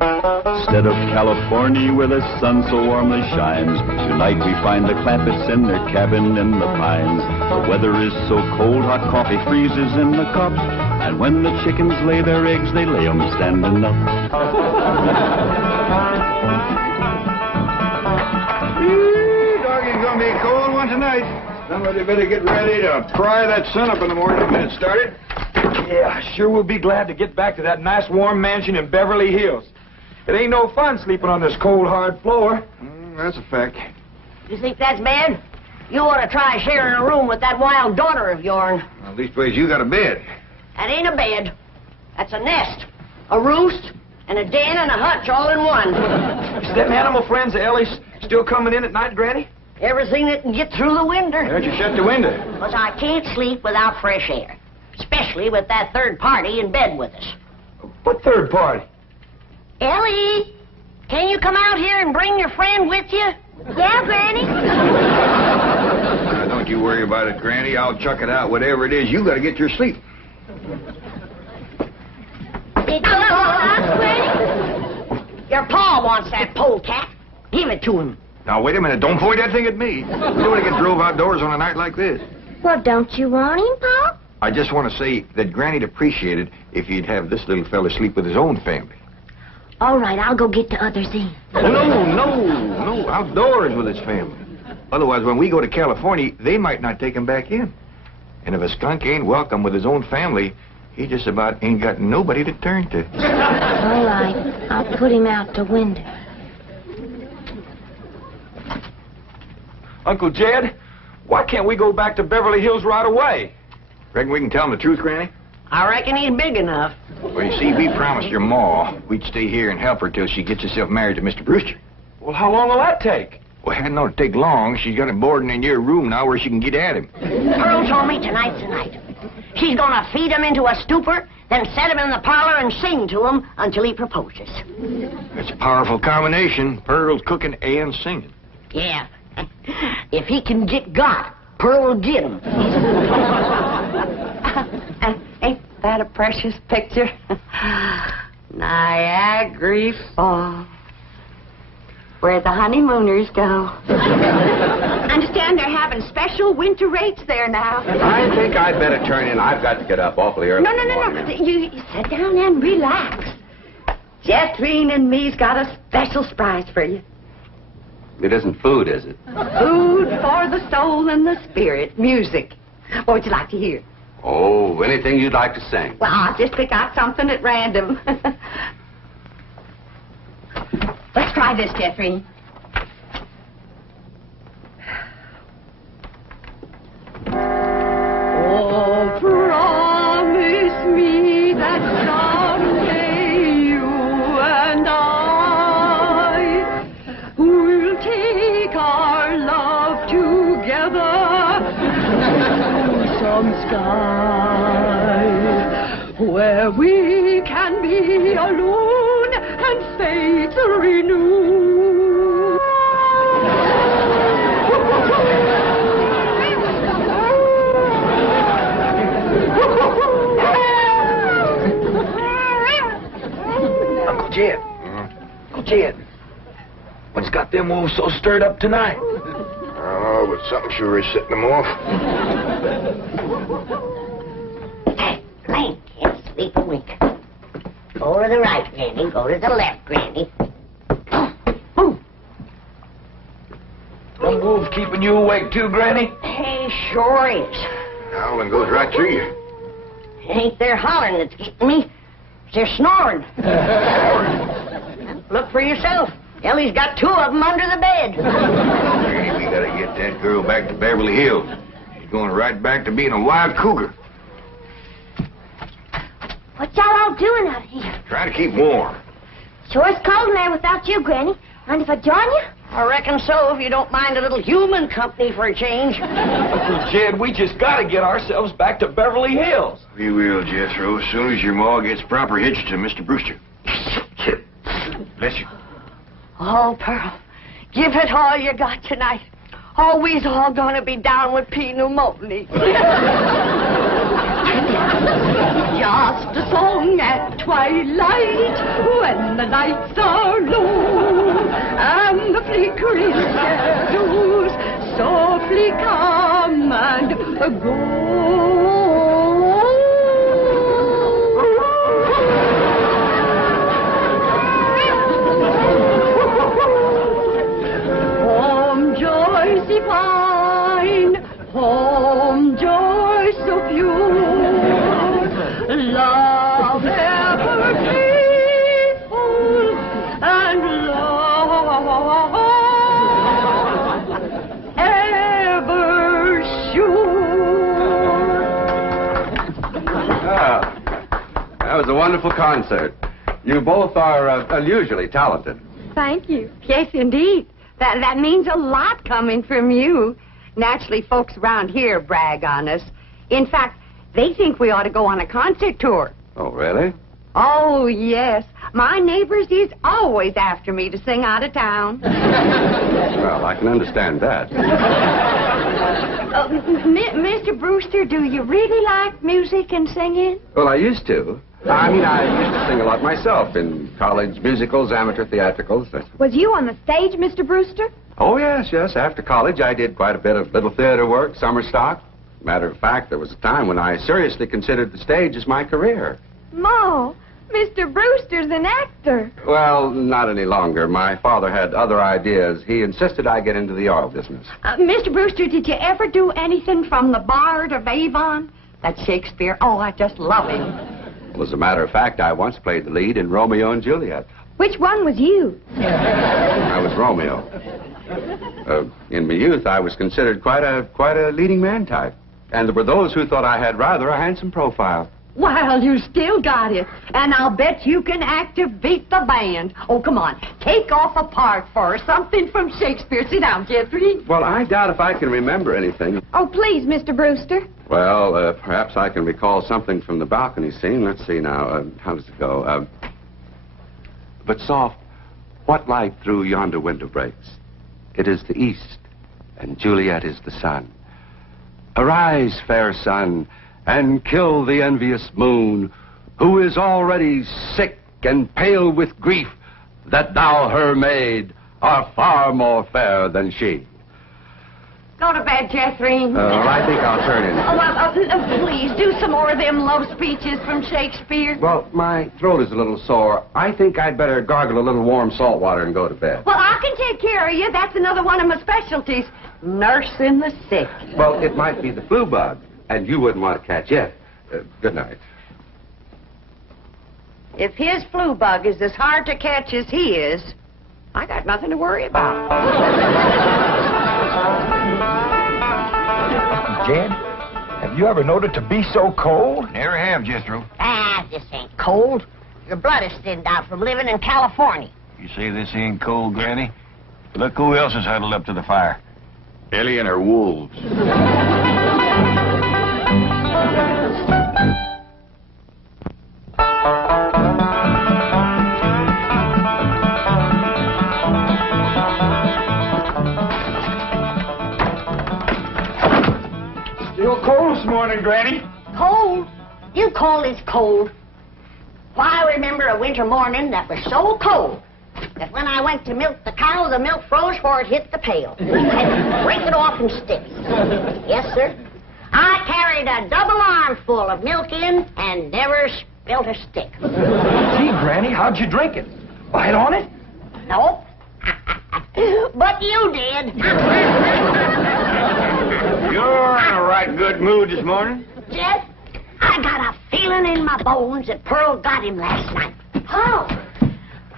Instead of California where the sun so warmly shines, tonight we find the Clampetts in their cabin in the pines. The weather is so cold, hot coffee freezes in the cup, and when the chickens lay their eggs, they lay 'em standing up. Doggy's gonna be a cold one tonight. Somebody better get ready to pry that sun up in the morning to get it started. Yeah, sure will be glad to get back to that nice warm mansion in Beverly Hills. It ain't no fun sleeping on this cold, hard floor. That's a fact. You think that's bad? You ought to try sharing a room with that wild daughter of yourn. Well, leastways you got a bed. That ain't a bed. That's a nest, a roost, and a den and a hutch all in one. Is them animal friends of Ellie's still coming in at night, Granny? Everything that can get through the window. Why don't you shut the window? Because I can't sleep without fresh air. Especially with that third party in bed with us. What third party? Ellie, can you come out here and bring your friend with you? Yeah, Granny? Don't you worry about it, Granny. I'll chuck it out. Whatever it is, you got to get your sleep. Your pa wants that polecat. Give it to him. Now, wait a minute. Don't point that thing at me. We don't want to get drove outdoors on a night like this. Well, don't you want him, Pa? I just want to say that Granny'd appreciate it if you'd have this little fella sleep with his own family. All right, I'll go get the others in. No. Outdoors with his family. Otherwise, when we go to California, they might not take him back in. And if a skunk ain't welcome with his own family, he just about ain't got nobody to turn to. All right, I'll put him out the window. Uncle Jed, why can't we go back to Beverly Hills right away? Reckon we can tell him the truth, Granny? I reckon he's big enough. Well, you see, we promised your ma we'd stay here and help her till she gets herself married to Mr. Brewster. Well, how long will that take? Well, it hadn't ought to take long. She's got him boarding in your room now where she can get at him. Pearl told me tonight's the night. She's gonna feed him into a stupor, then set him in the parlor and sing to him until he proposes. It's a powerful combination. Pearl's cooking and singing. Yeah. If he can get got, Pearl will get him. Ain't that a precious picture? Niagara Falls, where the honeymooners go. Understand they're having special winter rates there now. I think I'd better turn in. I've got to get up awfully early. No. You sit down and relax. Jethrine and me's got a special surprise for you. It isn't food, is it? Food for the soul and the spirit. Music. What would you like to hear? Oh, anything you'd like to sing. Well, I'll just pick out something at random. Let's try this, Jeffrey. Oh, promise me that someday you and I will take our love together to some sky where we can be alone and faith renew. Uncle Jed. Uncle Jed. What's got them wolves so stirred up tonight? Oh, but something sure is setting them off. Hey, Granny, can't sleep a wink. Go to the right, Granny. Go to the left, Granny. Them wolves keeping you awake too, Granny? He sure is. Howling goes right through you. It ain't their hollering that's getting me. It's their snoring. Look for yourself. Ellie's got two of them under the bed. Granny, we gotta get that girl back to Beverly Hills. She's going right back to being a wild cougar. What y'all all doing out here? Trying to keep warm. Sure it's cold in there without you, Granny. Mind if I join you? I reckon so, if you don't mind a little human company for a change. Uncle Jed, we just gotta get ourselves back to Beverly Hills. We will, Jethro, as soon as your ma gets proper hitched to Mr. Brewster. Bless you. Oh, Pearl, give it all you got tonight. Oh, we's all gonna be down with pneumonia. Just a song at twilight when the lights are low and the flickering shadows softly come and go. Home joys divine, home joys so pure, love ever faithful and love ever sure. That was a wonderful concert. You both are unusually talented. Thank you. Yes, indeed. That means a lot coming from you. Naturally, folks around here brag on us. In fact, they think we ought to go on a concert tour. Oh, really? Oh, yes. My neighbors is always after me to sing out of town. Well, I can understand that. Mr. Brewster, do you really like music and singing? Well, I used to. I used to sing a lot myself in college musicals, amateur theatricals. Was you on the stage, Mr. Brewster? Oh, yes. After college, I did quite a bit of little theater work, summer stock. Matter of fact, there was a time when I seriously considered the stage as my career. Ma, Mr. Brewster's an actor. Well, not any longer. My father had other ideas. He insisted I get into the oil business. Mr. Brewster, did you ever do anything from the Bard of Avon? That's Shakespeare. Oh, I just love him. Well, as a matter of fact, I once played the lead in Romeo and Juliet. Which one was you? I was Romeo. In my youth, I was considered quite a leading man type. And there were those who thought I had rather a handsome profile. Well, you still got it. And I'll bet you can act to beat the band. Oh, come on. Take off a part for her. Something from Shakespeare. Sit down, Jeffrey. Well, I doubt if I can remember anything. Oh, please, Mr. Brewster. Well, perhaps I can recall something from the balcony scene. Let's see now. How does it go? But soft, what light through yonder window breaks? It is the east, and Juliet is the sun. Arise, fair sun, and kill the envious moon, who is already sick and pale with grief, that thou, her maid, art far more fair than she. Go to bed, Jeffrey. I think I'll turn in. Oh, well, please, do some more of them love speeches from Shakespeare. Well, my throat is a little sore. I think I'd better gargle a little warm salt water and go to bed. Well, I can take care of you. That's another one of my specialties. Nursing the sick. Well, it might be the flu bug, and you wouldn't want to catch it. Good night. If his flu bug is as hard to catch as he is, I got nothing to worry about. Jed, have you ever known it to be so cold? Never have, Jethro. This ain't cold. Your blood is thinned out from living in California. You say this ain't cold, Granny? Look who else is huddled up to the fire. Ellie and her wolves. Still cold this morning, Granny. Cold? You call this cold? Why, I remember a winter morning that was so cold that when I went to milk the cow, the milk froze before it hit the pail. I had to break it off in sticks. Yes, sir. I carried a double armful of milk in and never spilt a stick. Gee, Granny, how'd you drink it? Bite on it? Nope. But you did. You're in a right good mood this morning. Jeff, I got a feeling in my bones that Pearl got him last night. Oh,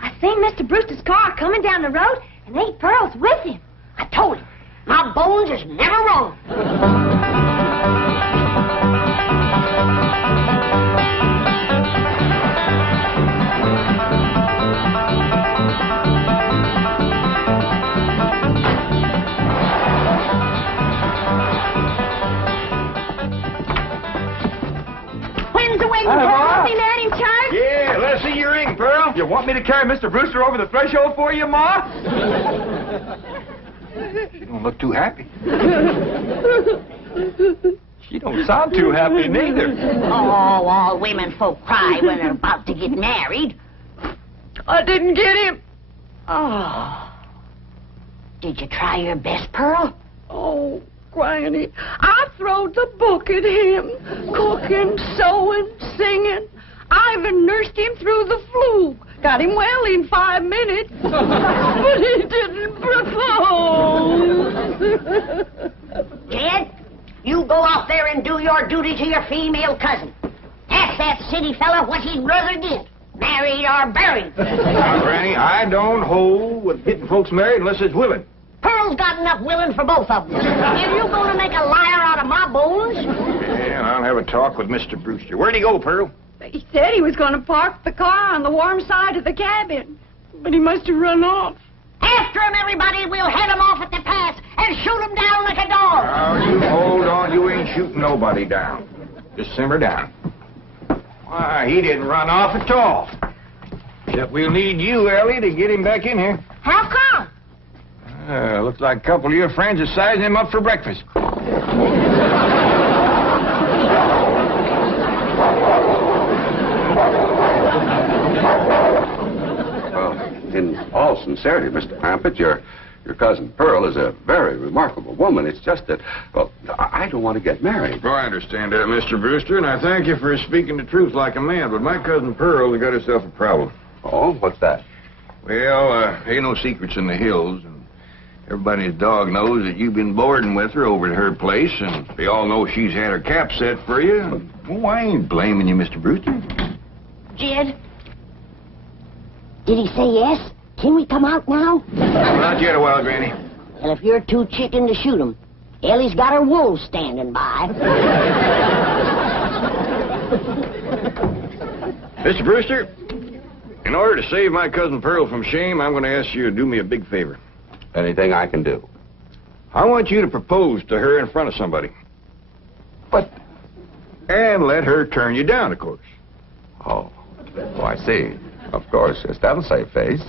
I seen Mr. Brewster's car coming down the road, and Aunt Pearl's with him. I told him, my bones is never wrong. When's the wedding, Pearl? Want me to let him charge? Yeah, let's see your ring, Pearl. You want me to carry Mr. Brewster over the threshold for you, Ma? You don't look too happy. She don't sound too happy neither. Oh, all women folk cry when they're about to get married. I didn't get him. Oh. Did you try your best, Pearl? Oh, Granny, I throwed the book at him. Cooking, sewing, singing. I even nursed him through the flu. Got him well in 5 minutes. But he didn't propose. Jed, you go out there and do your duty to your female cousin. Ask that city fella what he'd rather get, married or buried. Now, Granny, I don't hold with getting folks married unless it's willing. Pearl's got enough willing for both of them. If you're going to make a liar out of my bones... Yeah, I'll have a talk with Mr. Brewster. Where'd he go, Pearl? He said he was going to park the car on the warm side of the cabin. But he must have run off. After him, everybody. We'll head him off at the pass and shoot him down like a dog. Now, you hold on. You ain't shooting nobody down. Just simmer down. Why, he didn't run off at all. Except we'll need you, Ellie, to get him back in here. How come? Looks like a couple of your friends are sizing him up for breakfast. Well, in all sincerity, Mr. Clampett, your cousin Pearl is a very remarkable woman. It's just that, well, I don't want to get married. Oh, I understand that, Mr. Brewster, and I thank you for speaking the truth like a man, but my cousin Pearl has got herself a problem. Oh, what's that? Well, ain't no secrets in the hills, and everybody's dog knows that you've been boarding with her over at her place, and they all know she's had her cap set for you. Oh, I ain't blaming you, Mr. Brewster. Jed? Did he say yes? Can we come out now? Not yet a while, Granny. Well, if you're too chicken to shoot him, Ellie's got her wolves standing by. Mr. Brewster, in order to save my cousin Pearl from shame, I'm going to ask you to do me a big favor. Anything I can do? I want you to propose to her in front of somebody. And let her turn you down, of course. Oh, I see. Of course, yes, that'll save face.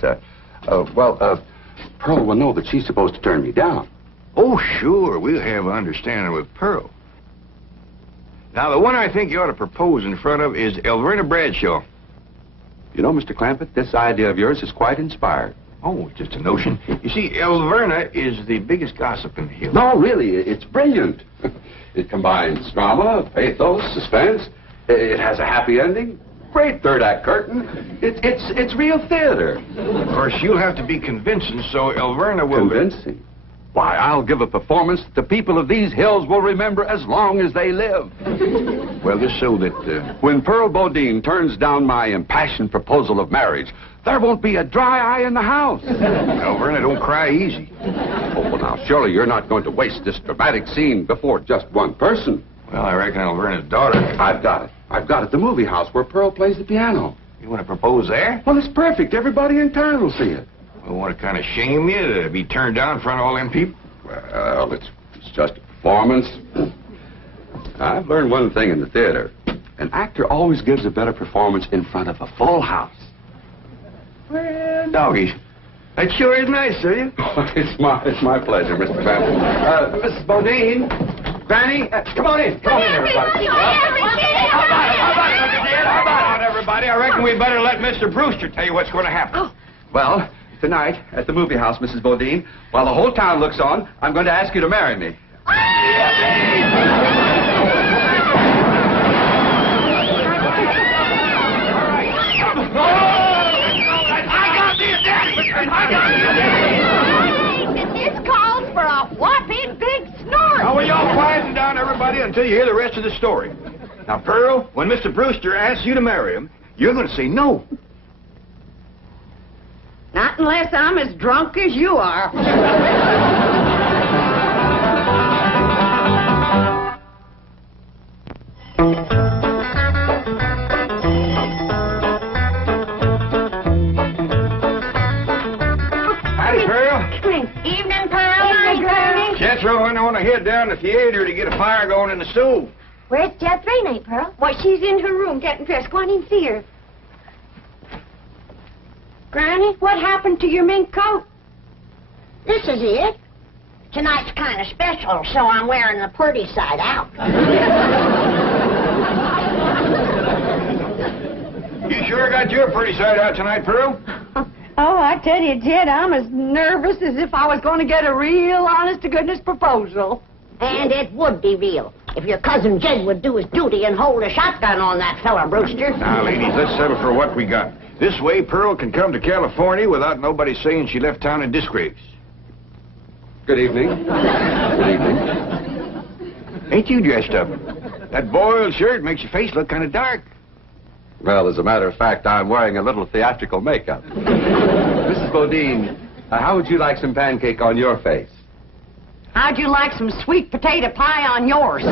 Pearl will know that she's supposed to turn me down. Oh, sure, we'll have an understanding with Pearl. Now, the one I think you ought to propose in front of is Elverna Bradshaw. You know, Mr. Clampett, this idea of yours is quite inspired. Oh, it's just a notion. You see, Elverna is the biggest gossip in the hills. No, really, it's brilliant. It combines drama, pathos, suspense. It has a happy ending. Great third-act curtain. It's real theater. Of course, you'll have to be convincing, so Elverna will... Convincing? Why, I'll give a performance that the people of these hills will remember as long as they live. Well, just so that... When Pearl Bodine turns down my impassioned proposal of marriage, there won't be a dry eye in the house. Elverna, don't cry easy. Oh, well, now, surely you're not going to waste this dramatic scene before just one person. Well, I reckon Elverna's daughter... I've got it. I've got it. The movie house where Pearl plays the piano. You want to propose there? Well, it's perfect. Everybody in town will see it. Well, want to kind of shame you to be turned down in front of all them people? Well, it's just a performance. I've learned one thing in the theater. An actor always gives a better performance in front of a full house. Well, doggies, that sure is nice of you. It's my pleasure, Mr. Clampett. Mrs. Bodine, Granny, come on in. Come on in, everybody. How about it, everybody? I reckon we better let Mr. Brewster tell you what's going to happen. Well, tonight, at the movie house, Mrs. Bodine, while the whole town looks on, I'm going to ask you to marry me. This calls for a whopping big snort. Now, will y'all quieten down, everybody, until you hear the rest of the story. Now, Pearl, when Mr. Brewster asks you to marry him, you're going to say no. Not unless I'm as drunk as you are. Howdy, Pearl. Evening, Pearl. Evening, Pearl. Jethro and I want to head down to the theater to get a fire going in the stove. Where's Jethro, Pearl? Why, she's in her room getting dressed. Go on in and see her. Granny, what happened to your mink coat? This is it. tonight's kind of special, so I'm wearing the pretty side out. You sure got your pretty side out tonight, Pearl? Oh, I tell you, Jed, I'm as nervous as if I was going to get a real honest-to-goodness proposal. And it would be real if your cousin Jed would do his duty and hold a shotgun on that fella, Brewster. Now, ladies, let's settle for what we got. This way, Pearl can come to California without nobody saying she left town in disgrace. Good evening. Good evening. Ain't you dressed up? That boiled shirt makes your face look kind of dark. Well, as a matter of fact, I'm wearing a little theatrical makeup. Mrs. Bodine, how would you like some pancake on your face? How'd you like some sweet potato pie on yours?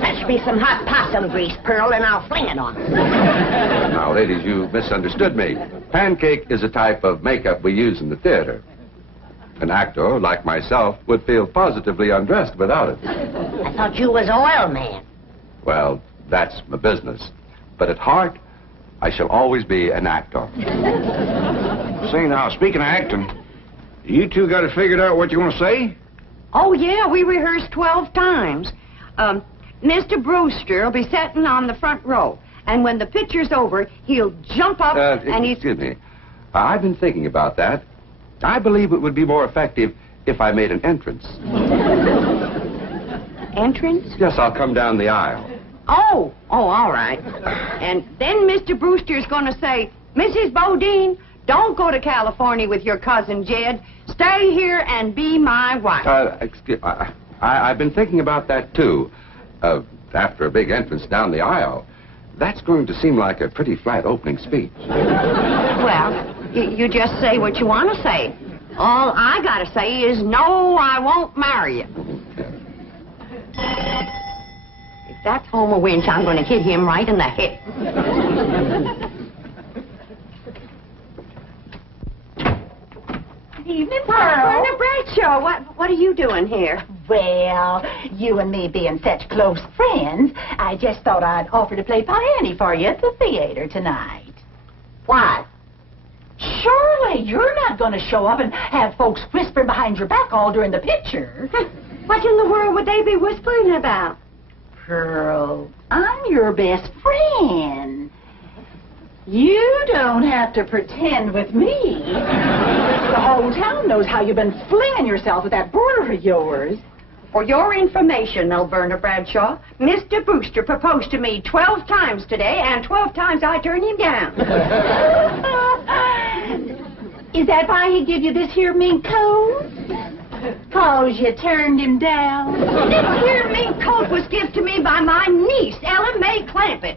Fetch me some hot possum grease, Pearl, and I'll fling it on her. Now, ladies, you misunderstood me. Pancake is a type of makeup we use in the theater. An actor, like myself, would feel positively undressed without it. I thought you was oil man. Well, that's my business. But at heart, I shall always be an actor. Say now, speaking of acting, you two got it figured out what you want to say? Oh, yeah, we rehearsed 12 times. Mr. Brewster will be sitting on the front row, and when the picture's over, he'll jump up and he's... Excuse me. I've been thinking about that. I believe it would be more effective if I made an entrance. Entrance? Yes, I'll come down the aisle. Oh, all right. And then Mr. Brewster's going to say, Mrs. Bodine, don't go to California with your cousin Jed. Stay here and be my wife. I've been thinking about that, too. After a big entrance down the aisle, that's going to seem like a pretty flat opening speech. Well, you just say what you want to say. All I got to say is, no, I won't marry you. If that's Homer Winch, I'm going to hit him right in the head. Good evening, Pearl. Brenda Bradshaw, what are you doing here? Well, you and me being such close friends, I just thought I'd offer to play Piany for you at the theater tonight. Why? Surely you're not going to show up and have folks whispering behind your back all during the picture. What in the world would they be whispering about? Pearl, I'm your best friend. You don't have to pretend with me. The whole town knows how you've been flinging yourself with that brother of yours. For your information, Alberta Bradshaw, Mr. Brewster proposed to me 12 times today, and 12 times I turned him down. Is that why he give you this here mink coat? 'Cause you turned him down? This here mink coat was given to me by my niece, Ellen May Clampett.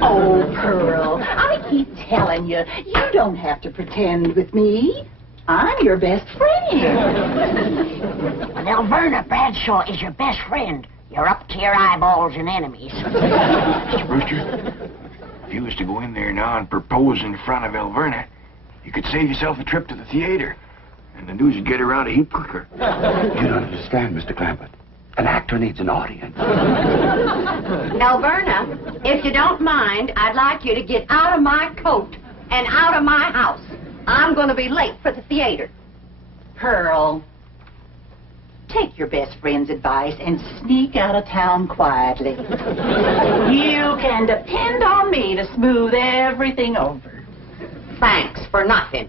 Oh, Pearl, I keep telling you, you don't have to pretend with me. I'm your best friend. Well, Alberta Bradshaw is your best friend. You're up to your eyeballs in enemies. Mr. Brewster, if you was to go in there now and propose in front of Alverna, you could save yourself a trip to the theater. And the news would get around a heap quicker. You don't understand, Mr. Clampett. An actor needs an audience. Alberta, if you don't mind, I'd like you to get out of my coat and out of my house. I'm going to be late for the theater. Pearl, take your best friend's advice and sneak out of town quietly. You can depend on me to smooth everything over. Thanks for nothing.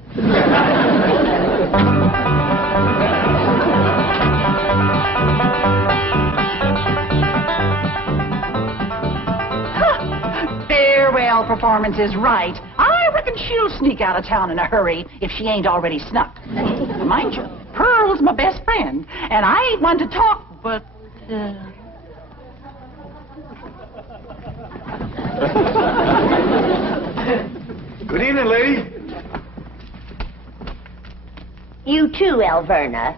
Farewell performance is right. I reckon she'll sneak out of town in a hurry if she ain't already snuck. Mind you, Pearl's my best friend, and I ain't one to talk, but... Good evening, lady. You too, Alverna.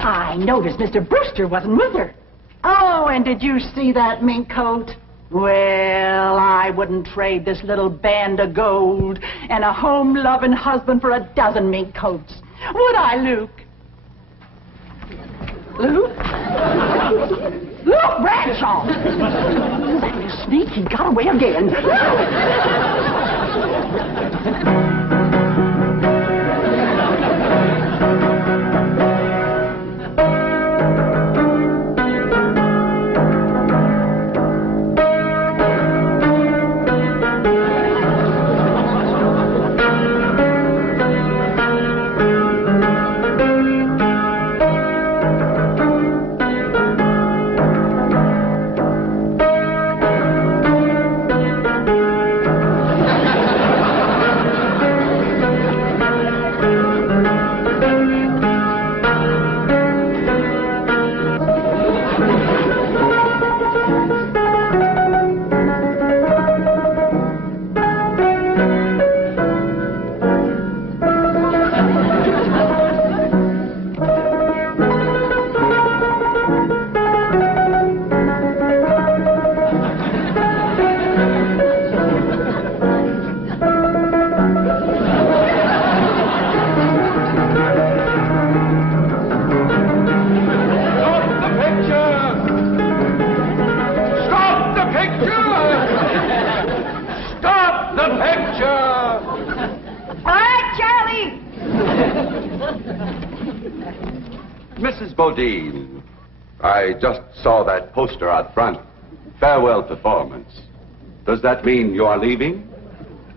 I noticed Mr. Brewster wasn't with her. Oh, and did you see that mink coat? Well, I wouldn't trade this little band of gold and a home-loving husband for a dozen mink coats. Would I, Luke? Luke? Luke Bradshaw! That little sneak, he got away again. the picture! All right, Charlie. Mrs. Bodine, I just saw that poster out front. Farewell performance. Does that mean you are leaving?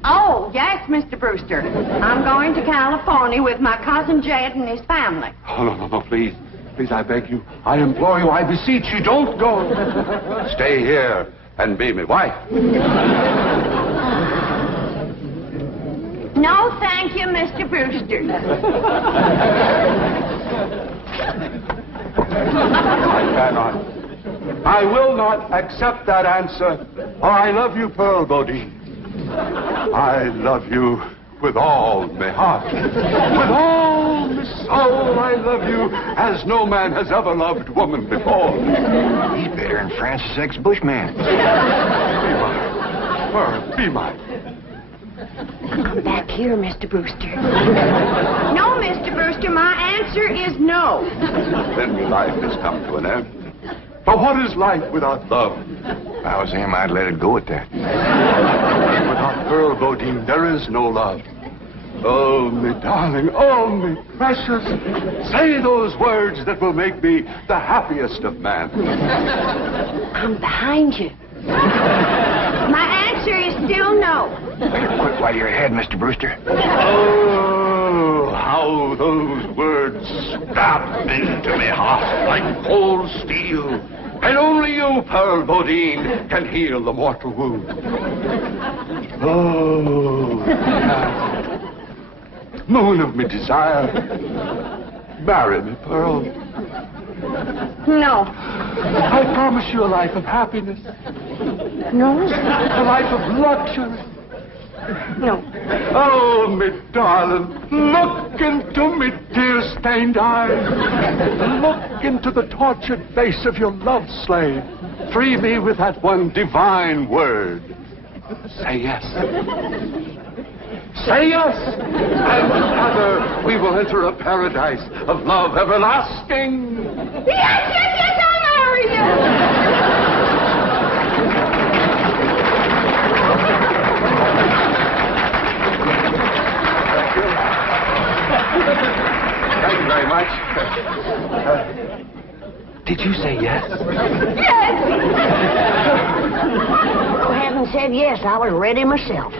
Oh, yes, Mr. Brewster. I'm going to California with my cousin Jed and his family. Oh, no, please. Please, I beg you. I implore you. I beseech you. Don't go. Stay here and be my wife. No, thank you, Mr. Brewster. I cannot. I will not accept that answer. Oh, I love you, Pearl Bodine. I love you with all my heart. With all my soul, I love you as no man has ever loved woman before. He's better than Francis X. Bushman. Be mine. Pearl, be mine. Come back here, Mr. Brewster. No, Mr. Brewster, my answer is no. Then life has come to an end. But what is life without love? If I was him, I'd let it go at that. Without Pearl Bodine, there is no love. Oh, me darling, oh, me precious. Say those words that will make me the happiest of men. I'm behind you. My answer is still no. Better quit while you're ahead, Mr. Brewster. Oh, how those words stabbed into me heart like cold steel. And only you, Pearl Bodine, can heal the mortal wound. Oh, moon of me desire, marry me, Pearl. No. I promise you a life of happiness, No? a life of luxury. No. Oh, me darling, look into me tear-stained eyes. Look into the tortured face of your love slave. Free me with that one divine word. Say yes. Say yes, and together we will enter a paradise of love everlasting. Yes, I'll marry you. Thank you very much. Did you say yes? Yes. Go ahead and said yes. I was ready myself.